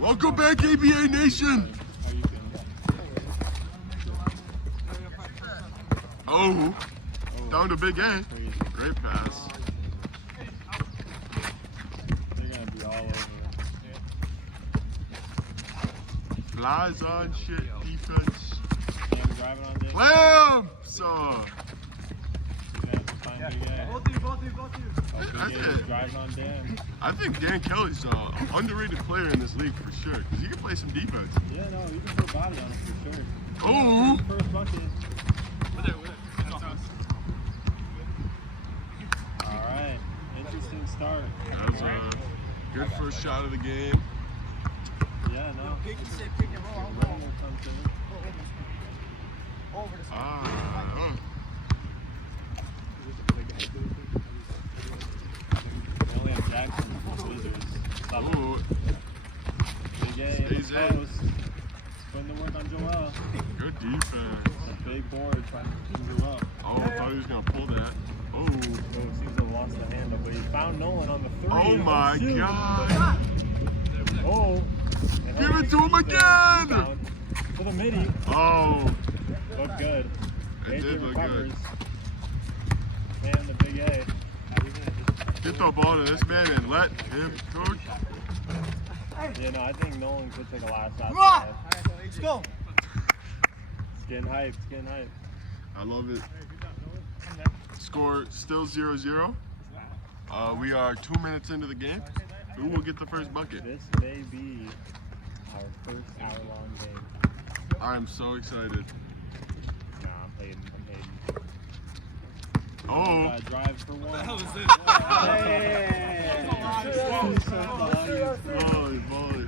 Welcome back, ABA Nation. Oh, down to Big A. Great pass. They're gonna be all over it. Flies on shit defense. Cam driving on this. Slam! So. Both of you. That's it. Driving on Dan. I think Dan Kelly's an underrated player in this league for sure, because he can play some defense. Yeah, no, you can put body on him for sure. Oh! First bucket. Alright, interesting start. That was a good first shot of the game. Yeah, no. They only have Jackson for Wizards. Ooh. Big A in the Stays in. post. Putting the work on Joel. Good defense. A big board trying to move her up. Oh, I thought he was going to pull that. Oh. Oh, seems to have lost the handle, but he found Nolan on the three. Oh my shoot. God. Oh. Give it to him again. For the midi. Oh. Looked good. It did look recovers. good. And the Big A. Get the ball to this man and let him cook. Yeah, no, I think Nolan could take a last shot. Come on! Let's go! It's getting hyped. It's getting hyped. I love it. Score still 0-0. We are 2 minutes into the game. Who will get the first bucket? This may be our first hour-long game. I am so excited. Nah, I'm paid. Oh. Drive for one. Volley, volley.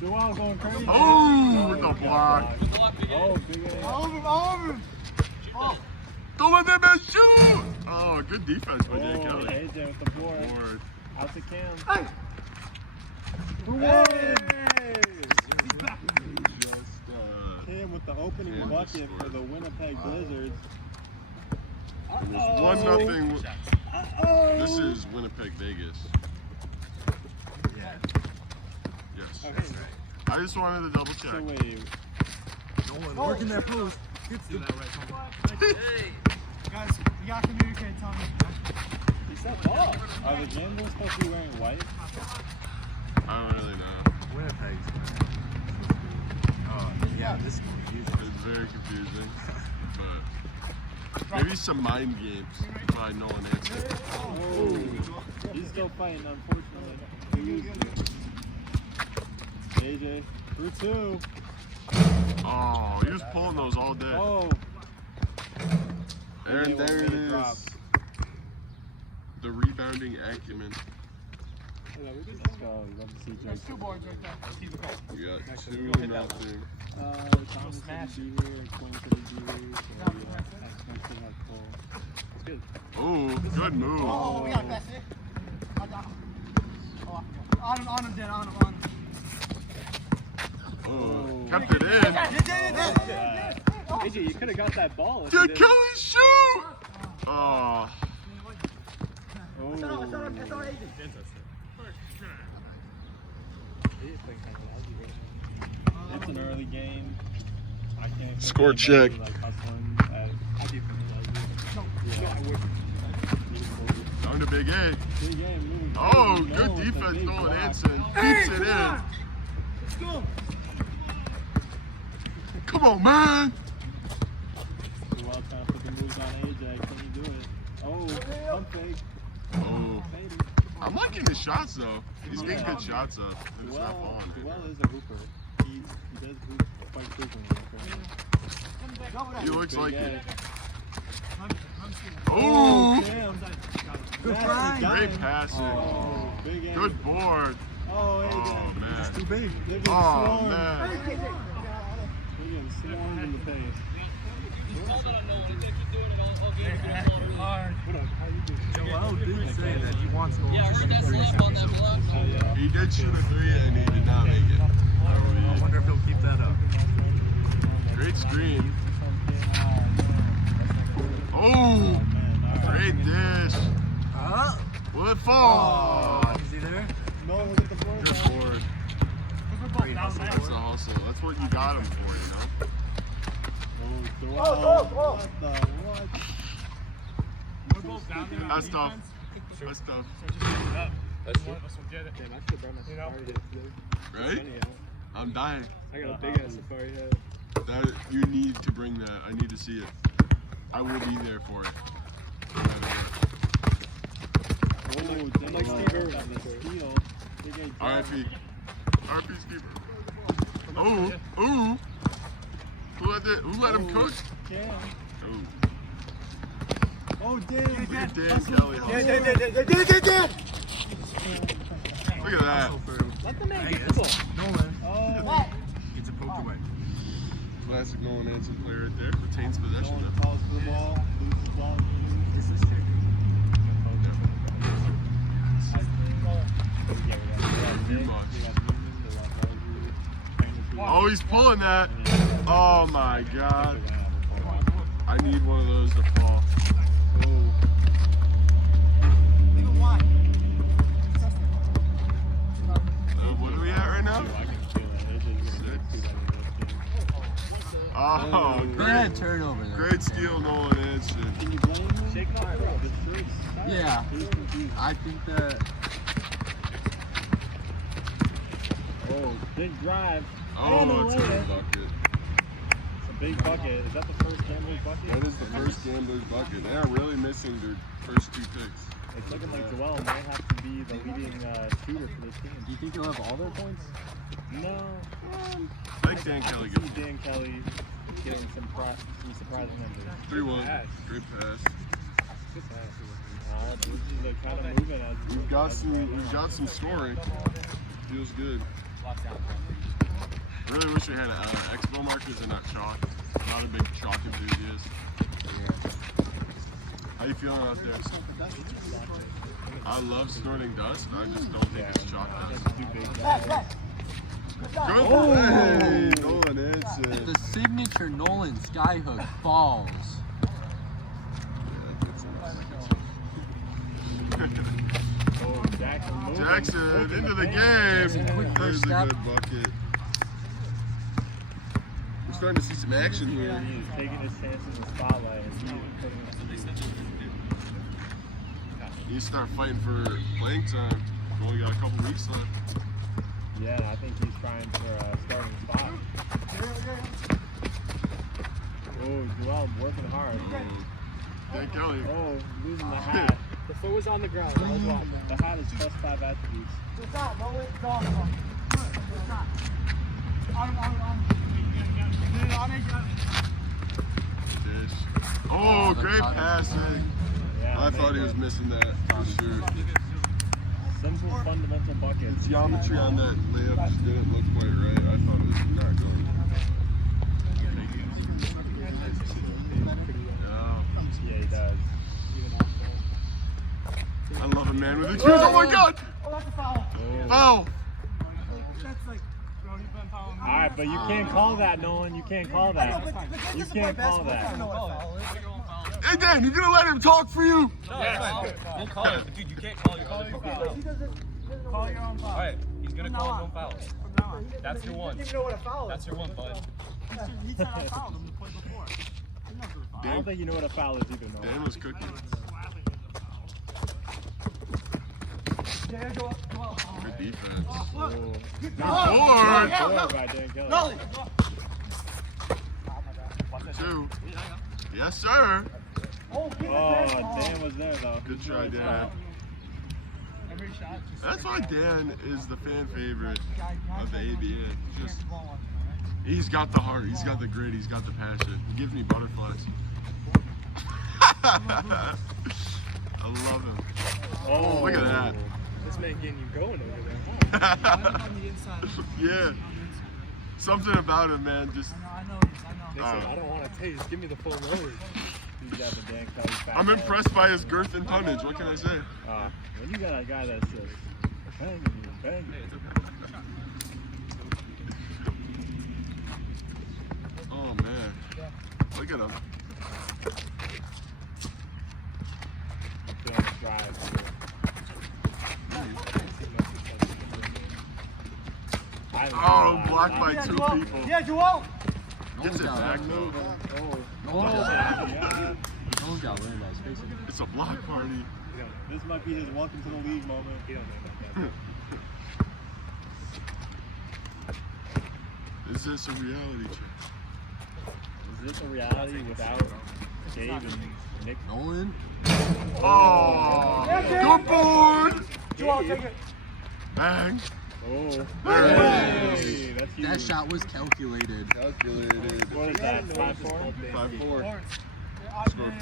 Joel going crazy. Oh, with the block. Oh, Big A. Over! Don't let that man shoot! Oh, good defense by Dan Kelly. AJ with the board. Board. Out to Cam. Hey! Who won? Just, Cam with the opening Cam bucket just for the Winnipeg Blizzards. it was 1-0. This is Winnipeg, Vegas. Yes. I just wanted to double So check. wait, Working that post. Good stuff. Guys, we got to communicate, Tommy. he said ball. Are the Gambles supposed to be wearing white? I don't really know. Winnipeg's. Yeah, this is confusing. It's very confusing. But maybe some mind games by Nolan Answer. Oh, he's still fighting, unfortunately. He used to. AJ, through two. Oh, he was pulling those all day. Oh. And there it is. The rebounding acumen. Let's go. Love to see There's Jake. 2 boards right there. Keep it going. We got 2-0. Thomas smash could be here, Quinn could be here, so Quinn should have full. It's good. Oh, good move. Oh, we got to pass it. On him, Dan, on him. Oh, kept it in. AJ, you could have got that ball. If you Did didn't. Kelly shoot? Oh. It's an early game. I can't Score check. Down to Big A. Oh, good defense, Nolan Hansen. Keeps it in. Let's go! Come on, man. Well, trying to put the moves on AJ. Can he do it? Oh, pump fake. Oh. Fading. I'm liking his shots, though. He's getting good shots up. And it's not falling. Joel is a hooper. He does hoop quite frequently. He looks like it. Oh, Oh, damn. Good That's find. the great dime. passing. Oh, big end. Good board. Oh, AJ. Oh, man. Too big. They're getting Oh, swarmed. man. They're getting swarmed in the paint. Joel did say that he wants to go. Yeah, I heard that slap on that block. He did shoot a 3 and he did not make it. I wonder if he'll keep that up. Great screen. Oh, great dish. Will it fall? Is he there? No, look at the board. Good board. That's the hustle. That's what you got him for, you know? What the what? We're both down there. That's tough. That's tough. So just pick it up. One of us will get it. Damn, I should have brought my safari hat today. Right? I'm dying. I got a big ass safari hat. That you need to bring that. I need to see it. I will be there for it. No matter what. Oh, damn. Like Steve Irwin. R.I.P. R.I.P. Steve. Oh, ooh. Who let him cook? Yeah. Oh. Oh, damn. Look at Dan Kelly. Dan. Look at that. Let the man Hey, get the ball. it's Nolan. Oh. Gets a poke away. Classic Nolan Hansen player right there. Retains possession. Nolan calls for the ball. Loses ball. Is this chicken? Oh, he's pulling that. Oh my God. I need one of those to fall. What are we at right now? Oh, Bad great. turnover there. Great steal, Nolan Hansen. Can you blame him? Shake my throat. Yeah. I think that. Oh, big drive. Oh, it's a good bucket. It's a big bucket. Is that the first Gambler's bucket? That is the first Gambler's bucket. They are really missing their first two picks. It's looking like Joel might have to be the leading shooter for this team. Do you think he'll have all their points? No. I think Dan Kelly I gets see Dan Kelly getting some surprising numbers. 3-1. Great pass. Alright, this is like kind of moving as We've got some scoring. Feels good. Really wish we had expo markers and not chalk. Not a big chalk enthusiast. How you feeling out there? I love snorting dust. I just don't think it's chalk dust. Good. Hey, Nolan Hansen. The signature Nolan skyhook falls. Oh, Jackson moving. Jackson into the Jackson, quick game. first There's a step. good bucket. We're starting to see some action here. He is taking his chances in the spotlight and he is putting it You start fighting for playing time. We've only got a couple weeks left. Yeah, I think he's trying for a starting spot. Oh, Joel working hard. Dan Kelly. Oh, losing the hat. The foot was on the ground. I was watching. The hat is plus 5 attributes. Dish. Oh, great passing. Yeah, I thought he was missing that for sure. simple fundamental buckets. Geometry on that layup just didn't look quite right. I thought it was not going. Yeah, he does. I love a man with experience. Oh my God! Foul! Alright, but you can't call that, Nolan. You can't call that. You can't call that. Hey Dan, you gonna let him talk for you? No, we'll call it. Dude, you can't call your other foul. Call your own foul. Alright, he's gonna call his own foul. That's your one. You know what a foul is. That's your one, bud. He said I fouled him the play before. I don't think you know what a foul is either, Dan Nolan. was cooking. Good defense. Good Board! by Dan Kelly. Two. Yes, sir. Oh, Dan was there though. Good try, Dan. That's why Dan is the fan favorite of the ABA. Just, he's got the heart, he's got the grit, he's got the passion. He gives me butterflies. I love him. Oh, Look at that. This man getting you going over there. Yeah. Something about him, man. Just. I don't want to taste. Give me the full load. He's got the Dan Kelly fat I'm man. impressed by his girth and tonnage. What can I say? When you got a guy that's just banging you, banging you. Oh man. Look at him. Feeling the drive. Oh, blocked by two people. Yeah, Joel. Gets it back though. Nolan's got to learn that spacing. It's a block party. This might be his welcome to the league moment. Is this a reality check? Is this a reality without Gabe and Nick? Nolan? Oh, good board. Joel, take it. Bang. Oh. There it is. Hey, that's huge. That shot was calculated. Calculated. What is that? 5-4? 5-4. Scored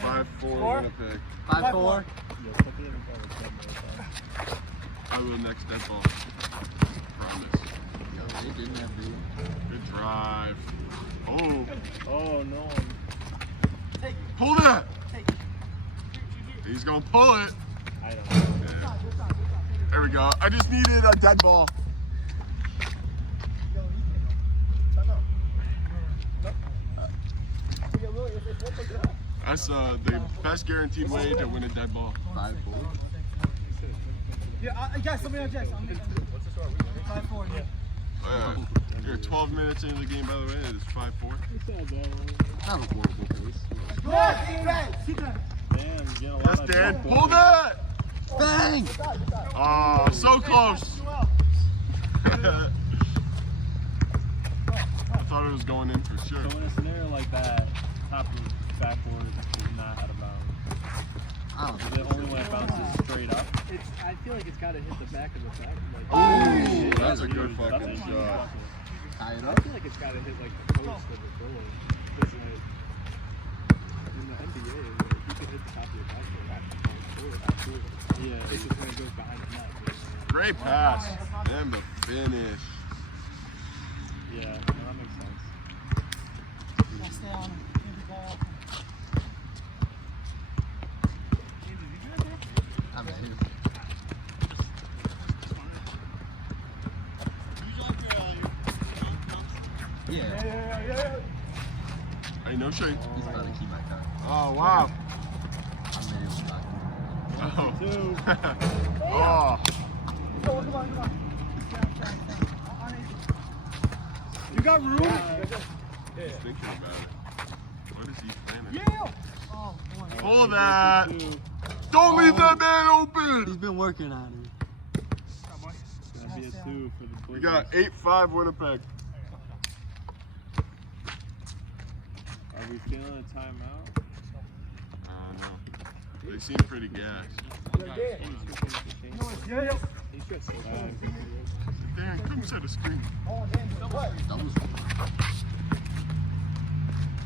5-4 Winnipeg. 5-4. Yeah, put the in I will next dead ball. Promise. They didn't have to. Good drive. Oh, Oh, no. pull that. He's gonna pull it. I don't know. There we go. I just needed a dead ball. That's the best guaranteed way to win a dead ball. 5-4. Yeah, Jess, let me know, Jess. 5-4. Yeah. You're 12 minutes into the game, by the way. It is 5-4. Not a horrible pace. Yes, keep that. Damn, getting a lot Yes, of Dan. jump Pull balls. that. Bang! Oh, so close. I thought it was going in for sure. So in a scenario like that, top of backboard is not out of bounds. I don't Is know. it only when it bounces straight up? I feel like it's got to hit the back of the back. Ooh, that's a good That's fucking huge shot. bucket. Tie it I up. feel like it's got to hit like the post of the goalie. Because like, in the NBA, like, you can hit the top of your backboard after it. Yeah. It's just when it goes behind the net. Great pass. And the finish. Yeah, no, that makes sense. Stay on him. Give the ball. I'm in. Yeah, Hey, no shake. he's about to keep my car. Oh, wow. I'm ready to stop. Oh. Two. Oh. Come on. You got room? He's thinking about it. What is he planning? Yeah. Oh, boy. Pull that. Don't leave that man open. He's been working on it. That'd be a 2 for the We Blazers. got 8-5 Winnipeg. Are we feeling a timeout? No. They seem pretty gassed. Yeah. Dan, come set a screen. Double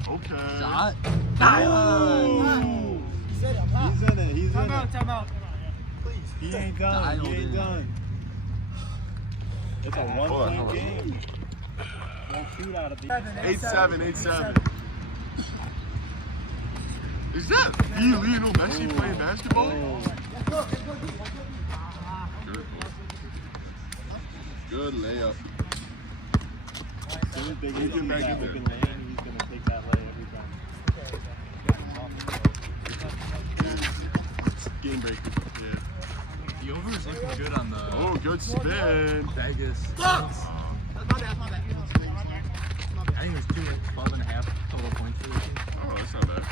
Okay. shot. Ooh. He's in it. He's in Time it. out. Please. He ain't done. Dialed He ain't in. done. It's a Hold on. one-point game. One shootout at the end. 8-7. Is that Lionel Messi playing basketball? Good layup. As soon as they Get get back that in there. open lane, he's going to take that lay every time. Game breaker. Yeah. The over is looking good on the Oh, good spin. Vegas. I think there's 12.5 total points for this team. Oh, that's not bad.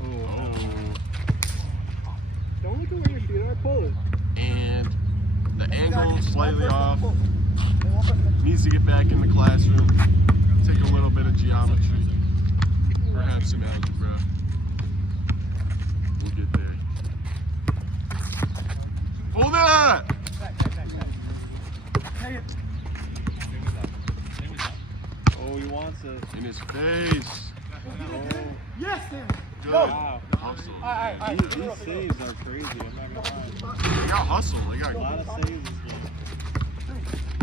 Oh. Don't look at where your feet are. Pull it. And the angle slightly off. Needs to get back in the classroom. Take a little bit of geometry. Perhaps some algebra. We'll get there. Hold that! Oh, he wants it. In his face. Yes, Dan. Good Wow. hustle. These saves are crazy. I'm not going to lie. They got hustle. They A lot got. of saves this game.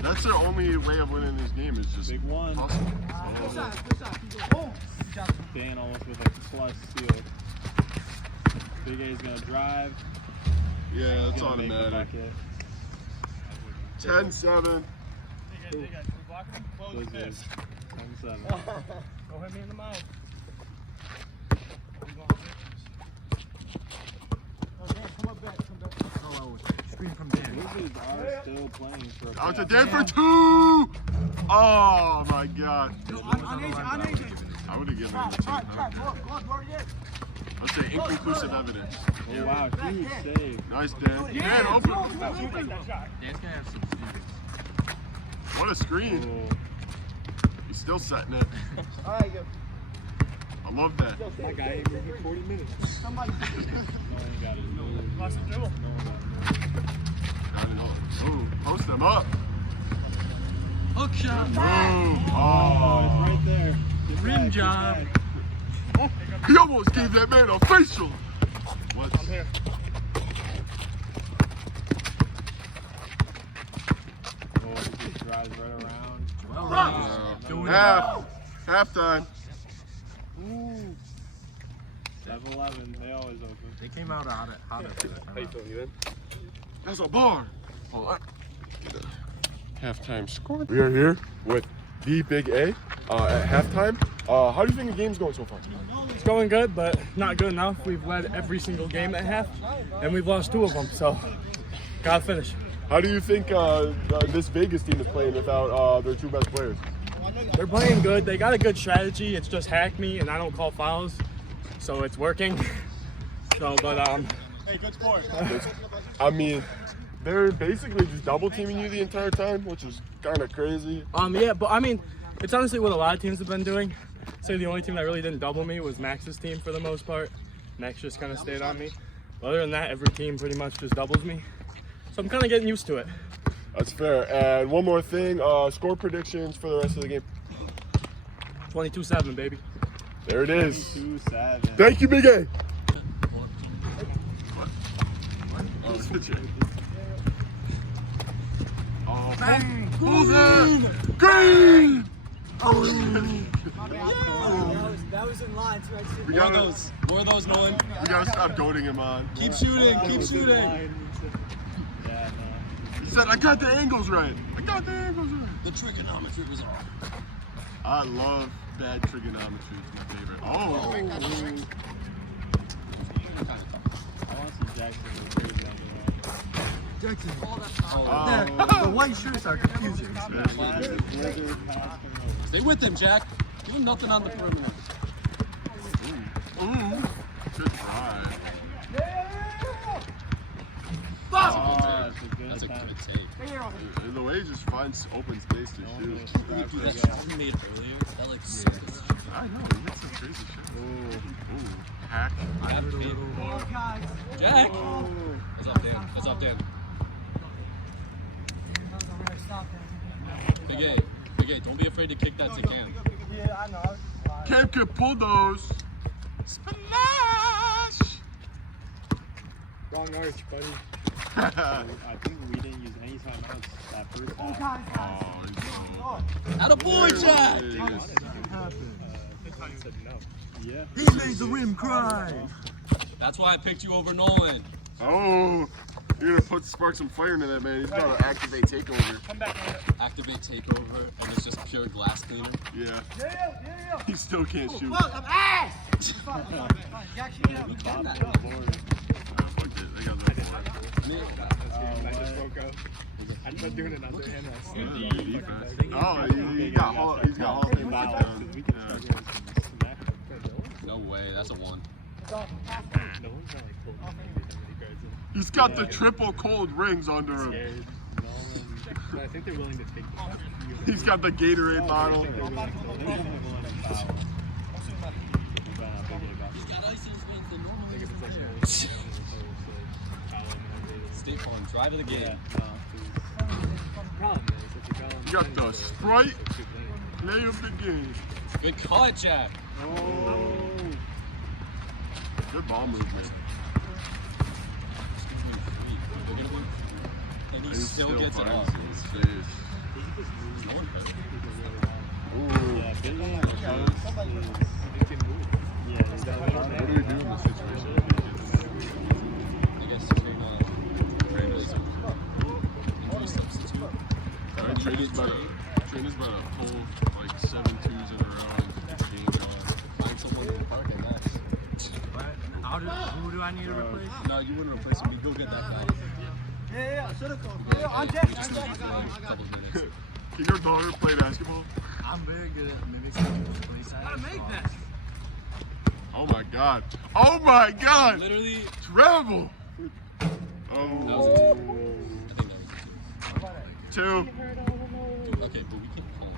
That's their only way of winning this game is just Big one. hustle. Good So, shot. Boom. Good job. Dan almost with a plus steal. Big A's going to drive. yeah, that's Gonna make the automatic. bucket. 10-7. Blazers. 10-7. Go hit me in the mouth. Oh, Dan, come up back. Oh, screen from Dan. Blazers are still playing for a Out to playoff. Dan for 2! Oh my god. I would have given him the 2. I'll say inconclusive evidence. Oh, wow, huge save. Nice, Dan. Dan, open. Dan's gonna have some students. What a screen. Oh, He's still setting it. I love that. My guy ain't moving 40 minutes. no one got it. No one got it. Got it all. Ooh, post him up. Hook shot. Move. Oh, it's right there. Get Rim back, get job. back. He almost gave that man a facial. What? I'm here. Oh, he just drives right around. Well, Wow. doing it. Halftime. Ooh. 7-11, they always open. They came out hot at that How you feeling? You in? That's a bar. Hold on. Halftime score. We are here with the Big A at halftime. How do you think the game's going so far? It's going good, but not good enough. We've led every single game at half, and we've lost 2 of them, so gotta finish. How do you think this Vegas team is playing without their 2 best players? They're playing good. They got a good strategy. It's just hack me, and I don't call fouls, so it's working. So, but Hey, good sport. I mean, they're basically just double teaming you the entire time, which is kind of crazy. yeah, but I mean, it's honestly what a lot of teams have been doing. Say the only team that really didn't double me was Max's team for the most part. Max just kind of stayed on me. But other than that, every team pretty much just doubles me. So I'm kind of getting used to it. That's fair. And one more thing, score predictions for the rest of the game. 22-7, baby. There it is. 2-7. Thank you, Big A. Oh, it's the check. Oh, Bullseye! Green! That was in line, so I see. More of those, Nolan. We gotta stop goading him on. Keep shooting, keep shooting. Yeah, no. He said, I got the angles right. I got the angles right. The trigonometry was off. I love bad trigonometry. It's my favorite. Oh! I want to see Jackson with his end. Jackson. Oh. The white shirts are confusing. Stay with him, Jack. Give him nothing on the perimeter. Ooh. Good drive. Oh, That's a time. good take. The way he just finds open space to shoot. Dude, that shot he made earlier, that like circus. I know, he hit some crazy shit. Ooh. Hack. Jack! What's up, Dan? What's up, Dan? Big A, don't be afraid to kick that to Cam. Yeah, I know. Cam can pull those. Splash! Wrong arch, buddy. I think we didn't use any timeouts that first half. Oh, he's Attaboy, Jack! Said no. Yeah. He made the rim cry. That's why I picked you over Nolan. Oh, you're gonna spark some fire into that man. He's about to activate takeover. Activate takeover, and it's just pure glass cleaner. Yeah. He still can't shoot. Top of the board. Fuck it, they got that board. I just woke up. I tried doing it underhand. Yeah, good defense. Oh, he's got Hall of Fame touchdown. We can start getting some smack. No way, that's a 1. No one's not like pulling how many cards in. He's got the triple cold rings under him. Scared. But I think they're willing to take the He's got the Gatorade bottle. They're willing to foul. He's got ice in his veins, the normal Like if it's like is State Farm, drive of the game. You got the Sprite. Play of the game. Good cut, Jack. Good ball movement. And he And still gets it finds off. his face. No one hurt. Ooh. Yeah, Big A What do we do in this situation? I guess Trayvon is injury substitute. Alright, Trina's about to pull like 7 twos in a row and game on. Find someone in the park and that's. Who do I need to replace? No, you wouldn't replace him. You go get that guy. Yeah, I should have called. Yeah, on deck. Can your daughter play basketball? I'm very good at mimicking plays. Gotta make that. Oh my god. Oh my god! Literally, Travel! that Oh. was a 2. I think that was a 2. 2. Okay, but we can't call him.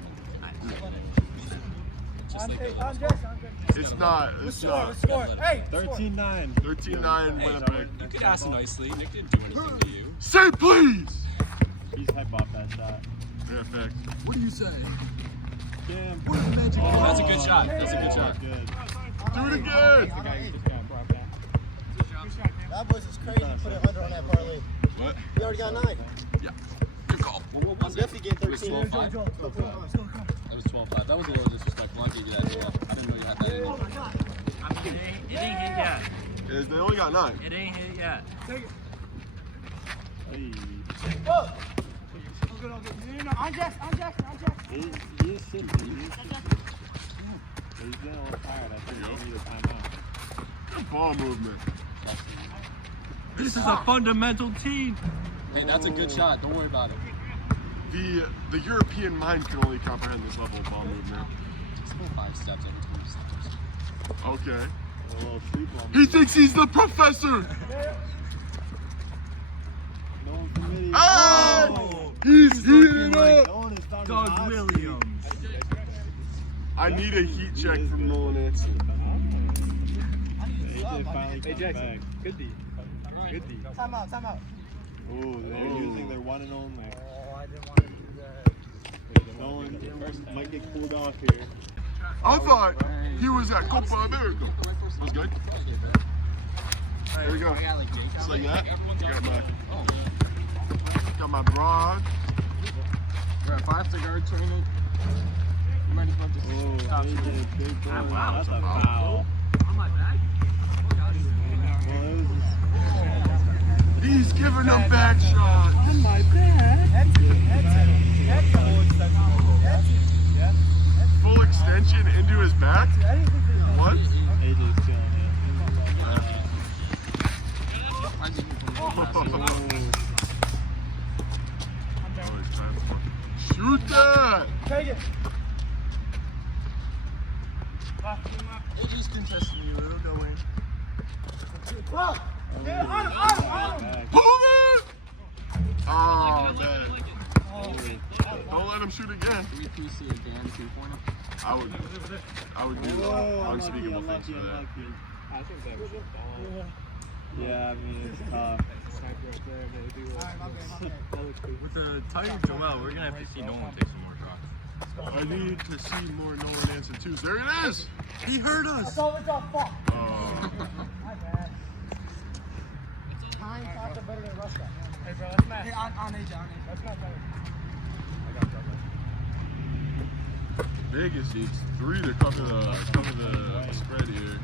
Just like the On deck. On deck. It's not. It's not. Let's score. Hey, 13-9. 13-9 Winnipeg. You could ask nicely. Nick didn't do anything to you. Say please! He's hype off that shot. Yeah, facts. What do you say? Damn. What is magic? Oh, that's a good shot. That's a good shot. Good. Do it again! The guy who just got brought back. that was just crazy. Put it under on that parlay. What? We already got 9. Yeah. Good call. What was it? Definitely get It was 13. 12-5. That was 12-5. That was a little disrespectful. I gave you that. Yeah. I didn't know you had that in you. I mean, it ain't hit yet. They only got 9. It ain't hit yet. Hey. On deck. On deck. On deck. He is shitty. But he's getting a little tired. I think he needs a timeout. Good ball movement. This is a fundamental team. Hey, that's a good shot. Don't worry about it. The European mind can only comprehend this level of ball movement. Just go 5 steps every 20 seconds. Okay. A little sleep on He thinks he's the professor! No one's committed. Oh! He's heating up! No one is starting Doug hot Williams. I need a heat check from Nolan Anson. AJ finally Hey, comes Jackson. back. Good D. Good D. Time out. Ooh, they're using their one and only. Oh, I didn't want to do that. No one might get cooled off here. I thought he was at Copa America. That's good. There we go. Just like that. Got my broad. We're at 5 cigar tournament. You might as well just Oh, stop AJ, shooting. big goal. That's a foul. On my back? Well, it was He's giving them back shots. on my back. Full extension into his back? What? AJ's killing I just need to Oh, it. he's trying to shoot that! Take it. It just contested me a little. Go in. Yeah, on him. Pull it! Oh, man. Don't let him shoot again. Do we please see a damn 2-pointer? I would do Oh, unspeakable things for that. unlucky. I think that was a ball. Yeah, I mean, it's tough. Sniper right there. They do that looks good. With the tired Joel, we're gonna have to see Nolan take some more shots. I need to see more Nolan Anson twos. There it is! He hurt us. It's all fuck. Oh. My bad. Time faster better than Russia. Hey, bro, that's Matt. Hey, on AJ. That's not better. Vegas needs 3 to cover the spread here.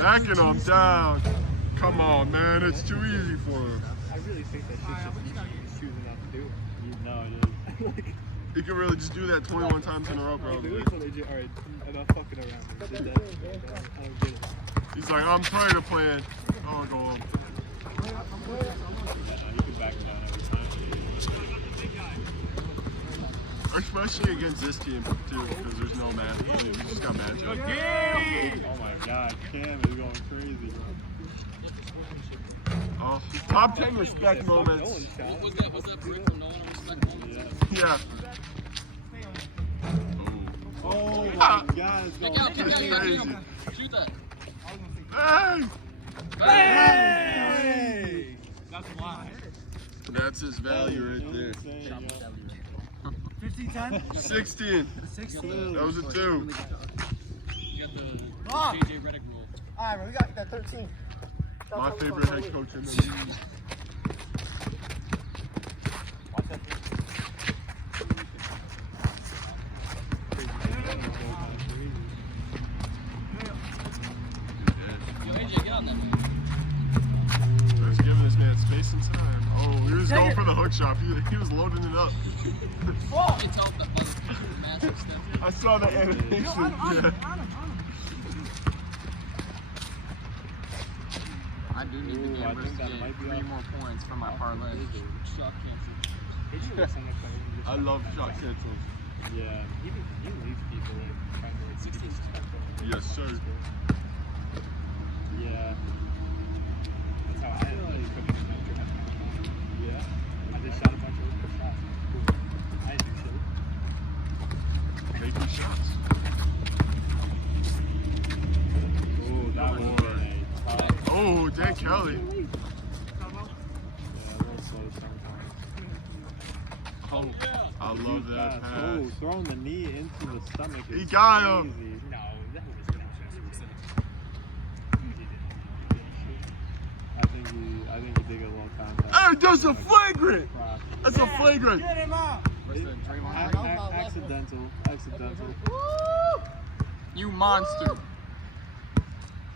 Backing him down. Come on, man. It's too easy for him. I really think that shit's just choosing not to do it. No, it is. Like, He could really just do that 21 times in a row, like, probably. literally told AJ, alright, I'm not fucking around. They did that. I don't get it. He's like, I'm tired of playing. Oh, go home. Yeah, you can back him down every time. Especially against this team, too, because there's no match. We just got matchup. Oh my god, Cam is going crazy, bro. Oh, top 10 respect moments. Nolan shot. What was that? Was that brick from Nolan? Respectful? Yeah. Yeah. Oh my Ah. god, it's going Kick out, kick out, crazy. kick out, kick out. Shoot that. Hey! Hey! That's why. That's his value right there. 15-10? 16. 16. That was a 2. You got the Ah. JJ Redick rule. Alright, bro, we got that 13. My favorite head coach in the league. Yo, AJ, get on that. Just giving this man space and time. Oh, he was going for the hook shot. He was loading it up. You can tell the other massive step. I saw the animation. Yeah. I do need to Ooh, get I think that get might be 3 off. more points for my parlay. Shot cancel. I love shot cancels. Yeah, he leaves people like trying to like 16. Yes, sir. Yeah. That's how I ended up cooking in that draft. Yeah. I just shot a bunch of open shots. I didn't do shit. Taking shots. Ooh, that was a tough. Oh, Dan Kelly. Yeah, a little slow sometimes. Oh, I love that Oh, pass. throwing the knee into the stomach is He got him. crazy. No, that was I think he did get a little contact. Hey, that's a flagrant. That's a flagrant. Get him out. Accidental. You monster.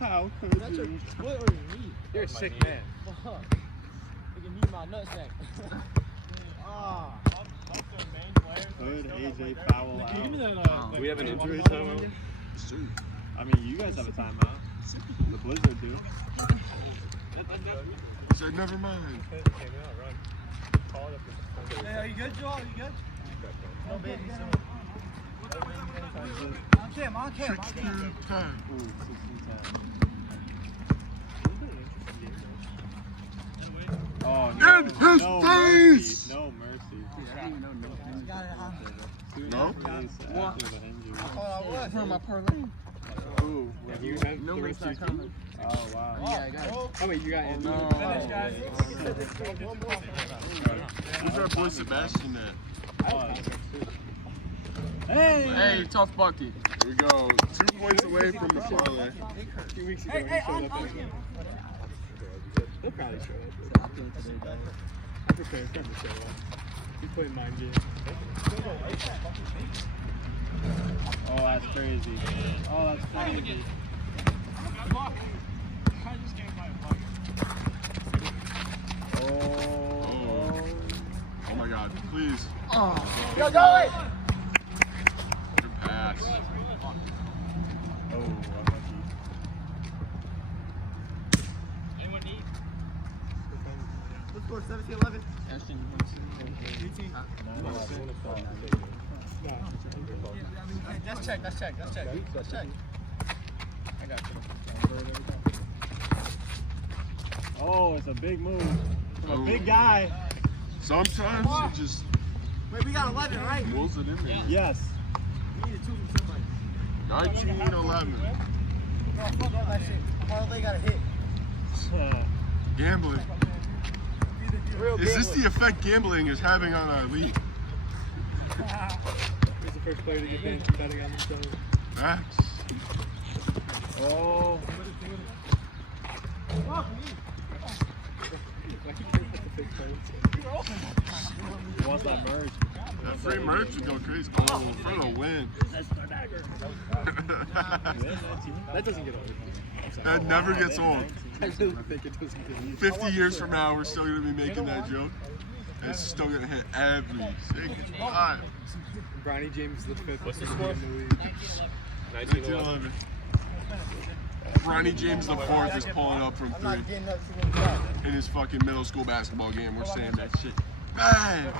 How could That's your you? foot or your knee? You're a sick man. Fuck. You can knee my nutsack. Ah. Good AJ foul out. We have an injury timeout. I mean, you guys have a timeout. The Blizzard do. He said, never mind. Hey, are you good, Joel? Are you good? No, baby. On cam. 16-10. Ooh, 16-10. Oh, no. In his no face! Mercy. No mercy. Got it, huh? No? After the injury. Oh, I was. For my parlay. Ooh, You have No, the it's rest not of your coming. oh, wow. Yeah, I got it. Oh, wait, you got it. No. Finish, guys. Who's our boy Sebastian at? Hey! Hey, tough bucket. Here we go. 2 points away from the parlay. 2 weeks ago, Hey, he hey, showed on up. cam. He'll probably show up. I'm prepared for him to show up. He's playing mind games. Oh, that's crazy. Oh, that's crazy. Oh my god, please. Yo, Joey! Good pass. Oh, Let's go 17-11. Ashton, Let's check. I got you. oh, it's a big move from a Oh. big guy. Sometimes it just Wait, we got 11, right? rolls it in there. Yes. We need a 2 from somebody. 19-11. No, fuck all that shit. Parlay got a hit. Gambling. Real Is this gambling. the effect gambling is having on our league? He's the first player to get banned from betting on themselves. Facts. Oh. He wants that merge. That free merch would go crazy. Oh, for the win. That doesn't get old. That never gets old. I really think it doesn't get old. 50 years from now, we're still going to be making that joke. And it's still going to hit every single time. Bronny James the fifth. What's the score? in the league. 19-11. Ronnie James the fourth is pulling up from I'm 3 not getting up to one shot. in his fucking middle school basketball game. We're saying that shit. Man!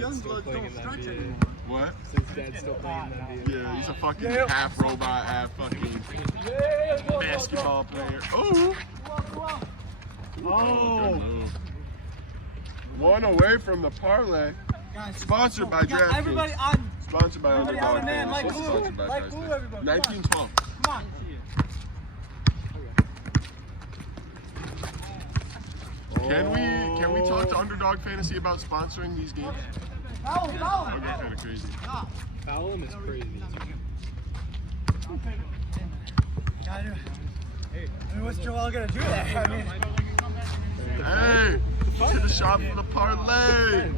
Dad's still playing in the NBA. What? Since dad's still playing in the NBA. Yeah, he's a fucking half robot, half fucking basketball player. Oh! Oh. One away from the parlay. Sponsored by Got everybody DraftKings. on. Sponsored by Everybody Underdog on, man. Like Fantasy. glue. Sponsored by Like glue, DraftKings. everybody. 19-12. Come on. Can we talk to Underdog Fantasy about sponsoring these games? Foul. That would be kind of crazy. Foul him is crazy. I mean, what's Joel gonna do there? I mean, Hey! To the shop for the parlay!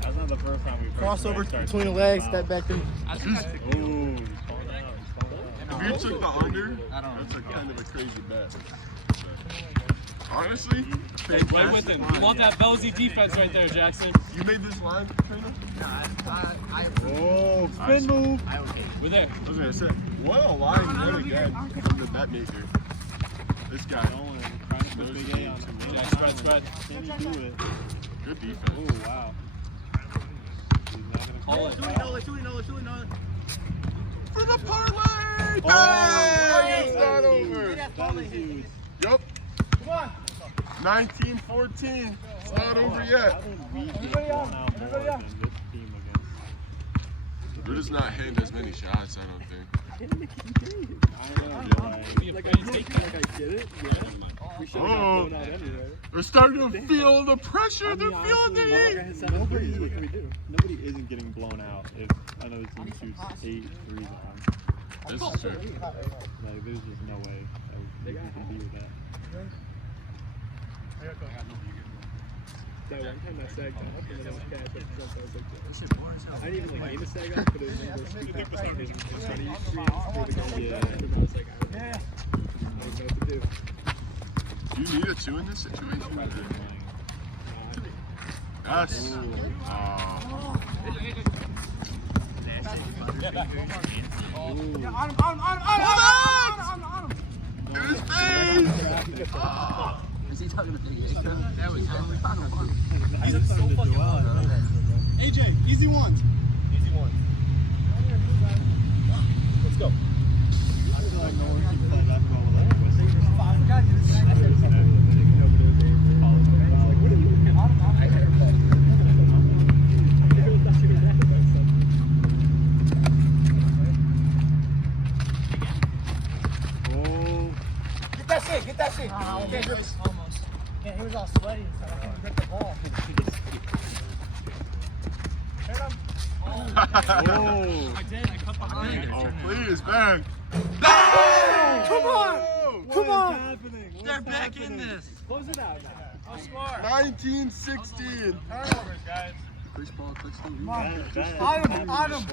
That's not the first time we've crossover between the legs, step back in. Ooh, he's falling out. He's falling out. If you took the under, that's a kind of a crazy bet. Honestly, Play with him. You want that Belsey defense right there, Jackson. You made this line, Trina? Oh, spin move. We're there. I was gonna say, what a line yet again from the bet maker. This guy. Nolan trying to put Big A on him. Jack, spread. Can you do it? Good defense. Oh, wow. He's not going to call it. For the parlay! Oh, Bang! It's not over. That is huge. Yup. 19-14. It's not over How yet. did we get blown out more than this team against? We're just not hitting as many shots, I don't think. I know, Like I get it. Yeah. We should have got blown out anyway. They're starting to feel the pressure. They're feeling the heat. Nobody isn't getting blown out if another team shoots 8 threes at once. This is true. Like, there's just no way that we can compete with that. That one time I sagged off and then I was catch up to something, I was like, This shit boring as hell. I didn't even like aim to sag off, but it was one of those stupid things in front of each screen. I was like, I don't know what to do. Do you need a 2 in this situation? Yes. In his face! Is he talking to Big A? That was AJ, easy ones. Let's go. I feel like no one can play basketball without Get that shit. Almost. Yeah, he was all sweaty and stuff. I couldn't grip the ball. Oh! I did. I cut behind. Oh, please, bang! Come on! Come on! They're back in this. Close it out now. I'll score. 19-16. Turnovers, guys. Chris Paul touchdown. On him. I don't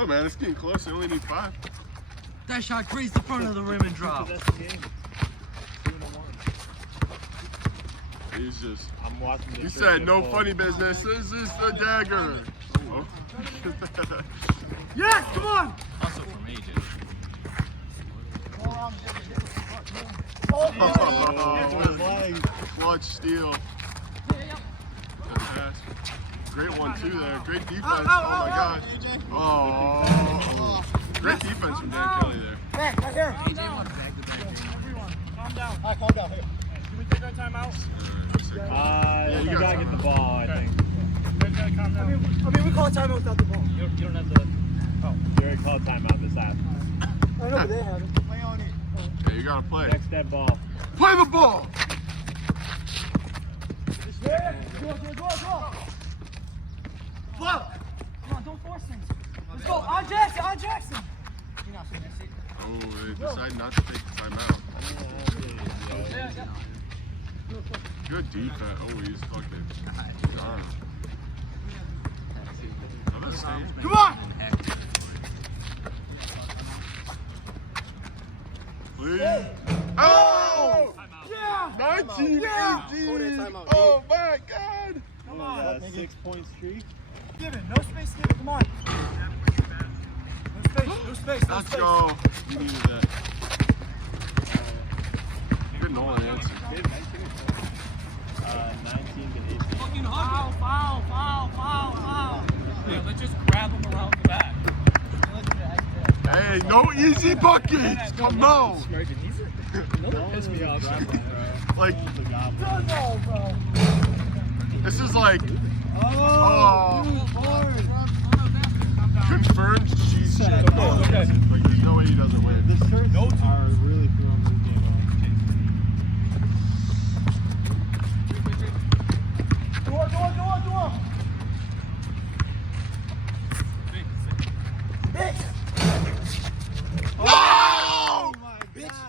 know, man. It's getting close. They only need 5. That shot grazed the front of the rim and dropped. He's just. I'm watching this. He said, no funny business. This is the dagger. Oh. Yes, come on. Also from AJ. Clutch steal. Good pass. Great one, too, there. Great defense. Oh, my God. Oh. Great defense from Dan Kelly there. Back, right here. AJ won back-to-back games. Everyone, calm down. All right, calm down. Here. Can we take our timeout? Yeah, You gotta get the ball, I think. I mean, we call a timeout without the ball. You don't have the. You already called timeout this half. I know, but they have it. Play on it. Yeah, you got to play. Next dead ball. Play the ball. Yeah, go. Come on, don't force things. Let's go. On Jackson. You're not saying that's it. Oh, they decide not to take the timeout. Good defense. Oh, he's fucking done. Come on. Please. Oh! Yeah. 19-18. Oh, my God. Come on. 6-point streak. Give it. No space. Give it. Come on. No space. Let's go. You needed that. Good Nolan answer. 19 to 18. Fucking foul. Yeah, let's just grab him around the back. Hey, no easy buckets. Come on. Piss me off. Like, No, bro. this is like, confirmed cheat sheet. Okay. Like, there's no way he doesn't win. The shirts are really throwing this game off. Do it. Wow!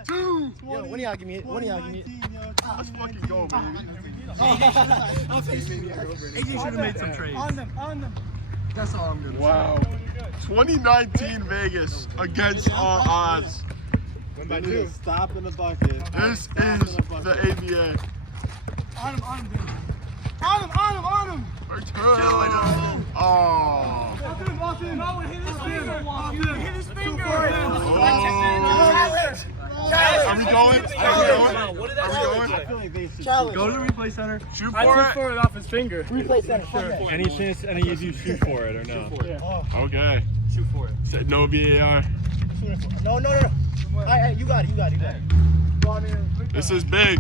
Two! Yo, when y'all give me it? Let's fucking go, baby. AJ should have made some trades. On them. That's all I'm gonna Wow. 2019 Vegas against all odds. They need to stop in the bucket. This is the ABA. On him, dude. On him. Return. Oh. Off him. No, hit his finger. Hit his finger. Are we going going? Are we going? I feel like they should Challenge. Go to the replay center. Shoot I for took it. for it off his finger. Replay center. Okay. Any chance any of you shoot for it or no? Okay. Shoot for it. Said no VAR. No. Hey, you got it. Well, I mean, This is big.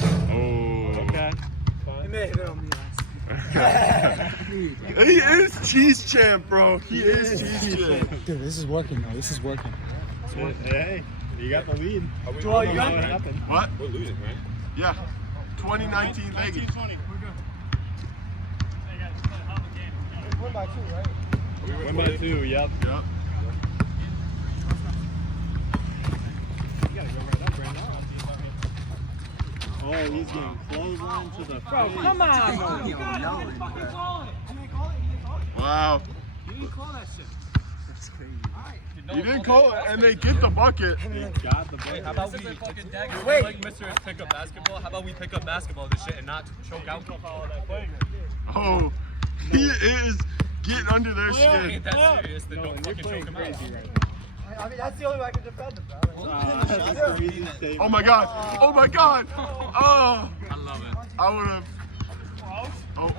Oh. Okay. you may hit it on me. He is cheese champ, bro. He is cheese champ. Dude, this is working though. This is working. Hey, you got the lead. Joel, you got What it. happened? What? We're losing, right? Yeah. 2019 Vegas. Win by 2, right? Win by 2, yep. Yep. Oh, he's getting clothesline to the Bro, face. come on. You got it. You didn't fucking call it. You didn't call it. Wow. You didn't call that shit. You didn't call it, and they get the bucket. Got the ball. How about we fucking dagger? Wait. Like Mr. Pick up basketball. How about we pick up basketball this shit and not choke out? Oh, he is getting under their skin. Ain't that serious? Then No, don't and you're fucking playing choke him out. crazy right now. I mean, that's the only way I can defend him, bro. That's a crazy statement. Oh my God. Oh my God. Oh, I love it. I would have. Oh,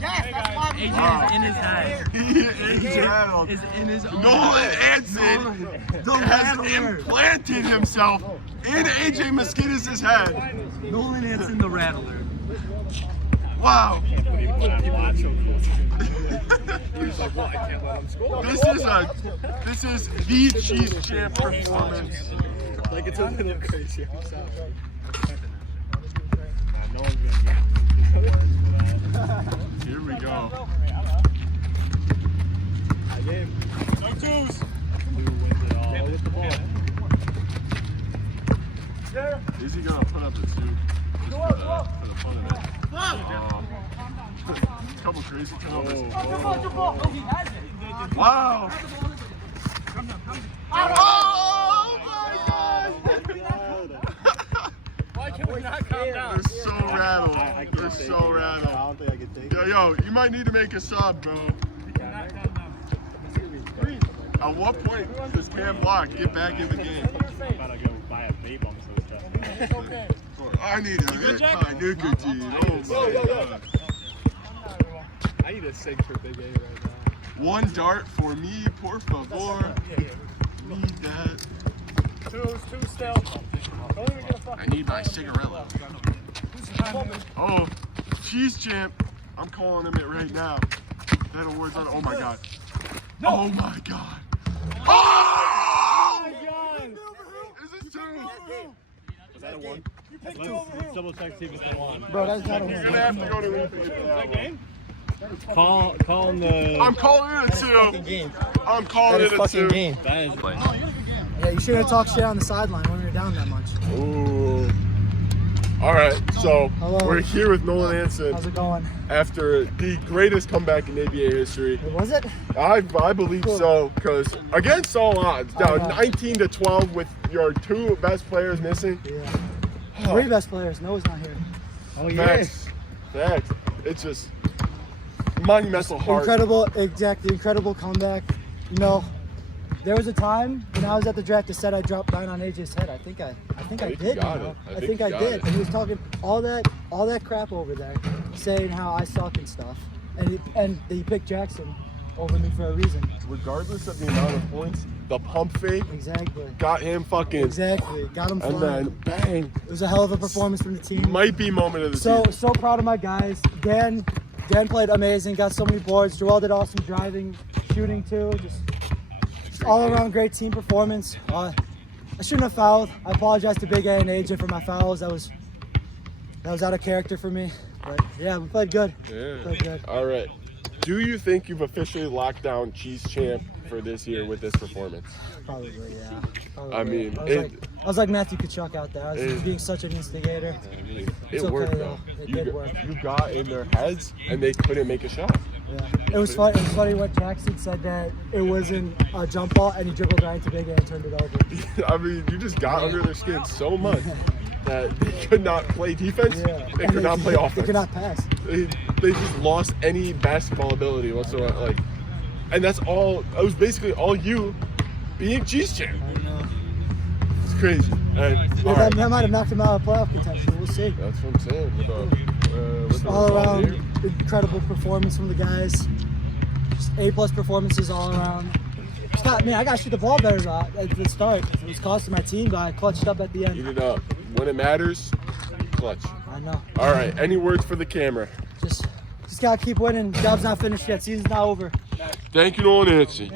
Yes, that's why we wow. In his head. He is rattled. Is in his own. Nolan Hansen has implanted himself in AJ Mosquitos' head. Nolan Hansen the Rattler. Wow. He watched him. He was like, well, I can't let him score. This is the cheese champ performance. Like, it's a little crazy. I'm sorry. Nah, no one's gonna get awards for that. Here we go. High game. No twos. Lou wins it all with the ball. Is he gonna put up a two? Just for the fun of it. A couple crazy turnovers. No, he has it. Wow. Oh my God. Why can we not calm down? They're so rattled. I They're can't take so it. I rattled. don't think I can take it. Yo, you might need to make a sub, bro. At what point does Cam Block get back in the game? I'm about to go buy a vape. I'm so stressed out. I need a hit by nicotine. Oh my God. I need a cig for Big A right now. One dart for me, por favor. Need that. Two still. Don't even get a I fucking. need my cigarette. Oh, cheese champ. I'm calling him it right now. That award's on. Oh my God. Oh my God. Oh! Is it two? Was that a one? Let's double check, see if it's a one. Bro, that's not a You're win. gonna have to go to replay for that one. Call him the. I'm calling it a two. I'm calling it a two. That is. Yeah, you shouldn't have talked shit on the sideline when we were down that much. Ooh. All right, so Hello. we're here with Nolan Hansen How's it going? after the greatest comeback in ABA history. Was it? I believe so, because against all odds, down 19-12 with your two best players missing. Yeah. Three best players. Noah's not here. Oh Facts. It's just monumental heart. Incredible comeback. You know, there was a time when I was at the draft that said I dropped 9 on AJ's head. I think I did. got You know? it. I I think think you I got did. it. And he was talking all that crap over there, saying how I suck and stuff. And he picked Jackson over me for a reason. Regardless of the amount of points, the pump fake Exactly. got him fucking, Exactly. Got him and flying. then bang. It was a hell of a performance from the team. Might be moment of the So season. proud of my guys. Dan played amazing. Got so many boards. Joel did awesome driving, shooting too. Just all around great team performance. I shouldn't have fouled. I apologize to Big A and AJ for my fouls. That was out of character for me. But yeah, we played good. Yeah. Played good. All right. Do you think you've officially locked down Cheese Champ for this year with this performance? Probably, yeah. Probably. I mean, I was like Matthew Kachuk out there. I was being such an instigator. I mean, It's it worked okay, though. though. It You did got- work. You got in their heads and they couldn't make a shot. Yeah. It was funny what Jackson said, that it wasn't a jump ball and he dribbled right into Big A and turned it over. I mean, you just got under their skin so much that they could not play defense. Yeah. They And could not play offense. They could not pass. They just lost any basketball ability whatsoever. And that's all. It was basically all you being G's champ. I know. It's crazy. Yeah, that might have knocked him out of playoff contention. We'll see. That's what I'm saying. With the All around, here. incredible performance from the guys. Just A+ performances all around. I got to shoot the ball better at the start. It was costing my team, but I clutched up at the end. Eat it up. When it matters, clutch. I know. All right. Any words for the camera? Just got to keep winning. Job's not finished yet. Season's not over. Thank you, Nolan Nancy.